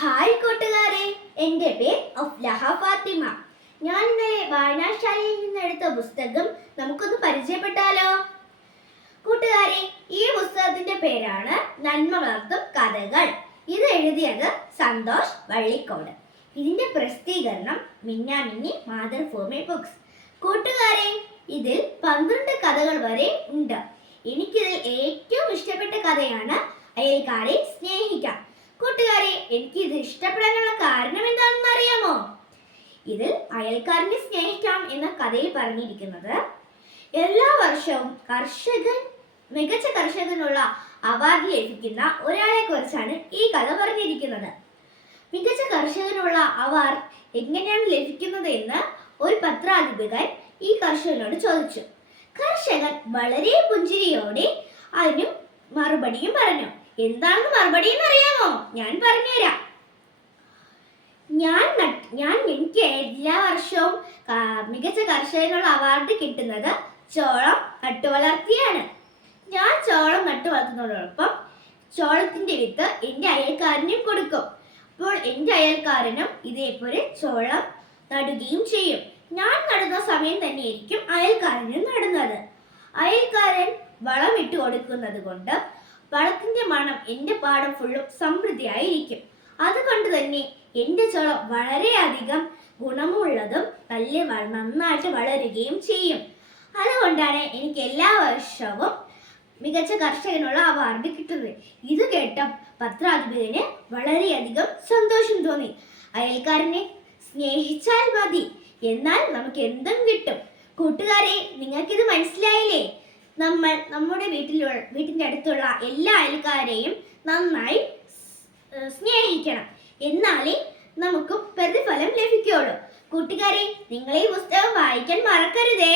Hi കൂട്ടുകാരെ, എൻ്റെ പേര് അഫ്ലഹ ഫാത്തിമ. ഞാൻ ഇന്നലെ വായനാശാലയിൽ നിന്ന് എടുത്ത പുസ്തകം നമുക്കൊന്ന് പരിചയപ്പെട്ടാലോ? കൂട്ടുകാരെ, ഈ പുസ്തകത്തിന്റെ പേരാണ് നന്മ വളർത്തും കഥകൾ. ഇത് എഴുതിയത് സന്തോഷ് വള്ളിക്കോട്. ഇതിന്റെ പ്രസിദ്ധീകരണം മിന്നാമിന്നി മാതൃഭൂമി ബുക്സ്. കൂട്ടുകാരെ, ഇതിൽ 12 കഥകൾ വരെ ഉണ്ട്. എനിക്കിതിൽ ഏറ്റവും ഇഷ്ടപ്പെട്ട കഥയാണ് അയൽക്കാരെ സ്നേഹിക്കാം. കൂട്ടുകാരെ, എനിക്ക് ഇത് ഇഷ്ടപ്പെടാനുള്ള കാരണം എന്താണെന്ന് അറിയാമോ? ഇതിൽ അയൽക്കാരനെ സ്നേഹിക്കാം എന്ന കഥയിൽ പറഞ്ഞിരിക്കുന്നത് എല്ലാ വർഷവും മികച്ച കർഷകനുള്ള അവാർഡ് ലഭിക്കുന്ന ഒരാളെ കുറിച്ചാണ് ഈ കഥ പറഞ്ഞിരിക്കുന്നത്. മികച്ച കർഷകനുള്ള അവാർഡ് എങ്ങനെയാണ് ലഭിക്കുന്നത് എന്ന് ഒരു പത്രാധിപൻ ഈ കർഷകനോട് ചോദിച്ചു. കർഷകൻ വളരെ പുഞ്ചിരിയോടെ അതിന് മറുപടിയും പറഞ്ഞു. എന്താണെന്ന് മറുപടി എന്നറിയാമോ? ഞാൻ പറഞ്ഞുതരാം. എനിക്ക് എല്ലാ വർഷവും മികച്ച കർഷകനുള്ള അവാർഡ് കിട്ടുന്നത് ചോളം നട്ടുവളർത്തിയാണ്. ഞാൻ ചോളം നട്ടുവളർത്തുന്നതോടൊപ്പം ചോളത്തിന്റെ വിത്ത് എൻ്റെ അയൽക്കാരനും കൊടുക്കും. അപ്പോൾ എൻ്റെ അയൽക്കാരനും ഇതേപോലെ ചോളം നടുകയും ചെയ്യും. ഞാൻ നടുന്ന സമയം തന്നെയായിരിക്കും അയൽക്കാരനും നടുന്നത്. അയൽക്കാരൻ വളം ഇട്ട് കൊടുക്കുന്നത് കൊണ്ട് വളത്തിന്റെ മണം എൻ്റെ പാടം ഫുള്ളും സമൃദ്ധിയായിരിക്കും. അതുകൊണ്ട് തന്നെ എൻ്റെ ചോളം വളരെയധികം ഗുണമുള്ളതും നന്നായിട്ട് വളരുകയും ചെയ്യും. അതുകൊണ്ടാണ് എനിക്ക് എല്ലാ വർഷവും മികച്ച കർഷകനുള്ള അവാർഡ് കിട്ടുന്നത്. ഇത് കേട്ട പത്രാധിപന് വളരെയധികം സന്തോഷം തോന്നി. അയൽക്കാരനെ സ്നേഹിച്ചാൽ മതി, എന്നാൽ നമുക്ക് എന്തും കിട്ടും. കൂട്ടുകാരെ, നിങ്ങൾക്കിത് മനസ്സിലായില്ലേ? നമ്മൾ നമ്മുടെ വീട്ടിൻ്റെ അടുത്തുള്ള എല്ലാ അയൽക്കാരെയും നന്നായി സ്നേഹിക്കണം, എന്നാലേ നമുക്ക് പ്രതിഫലം ലഭിക്കുകയുള്ളൂ. കൂട്ടുകാരെ, നിങ്ങൾ ഈ പുസ്തകം വായിക്കാൻ മറക്കരുതേ.